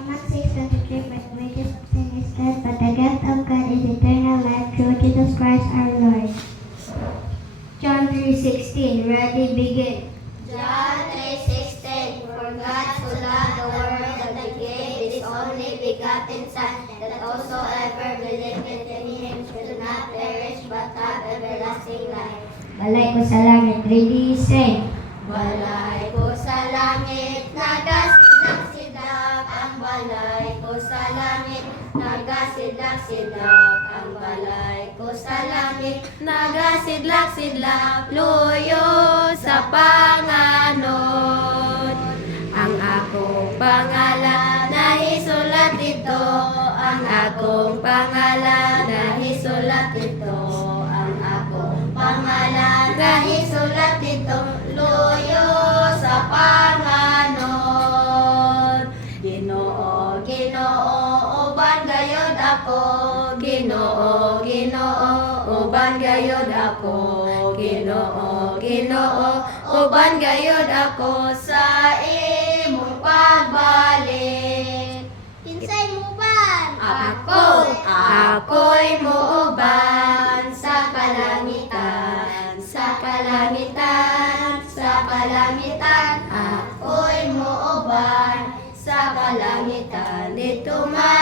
Romans 6:23, for the wages of sin is death, but the gift of God is eternal life through Jesus Christ our Lord. John 3:16, ready, begin. John 3:16, for God so loved the world that he gave his only begotten Son, that whosoever believeth in him should not perish but have everlasting life. Balay ko sa langit, ready, sing. Balay ko sa langit, nagasidlak-sidlak ang balay ko sa langit, nagasidlak-sidlak ang balay ko sa langit, nagasidlak-sidlak, luyo sa panganod. Ang akong pangalan nahisulat dito, ang akong pangalan nahisulat dito, ang akong pangalan nahisulat dito, luyo sa panganon. Ginoo, Ginoo, uban gayod ako, Ginoo, Ginoo, uban gayod ako, Ginoo, Ginoo, uban gayod ako sa imong pagbalik. Kinsay mo ban? Ako'y muuban sa kalangitan, sa kalangitan, sa kalangitan. Ako'y muuban sa kalangitan, dito man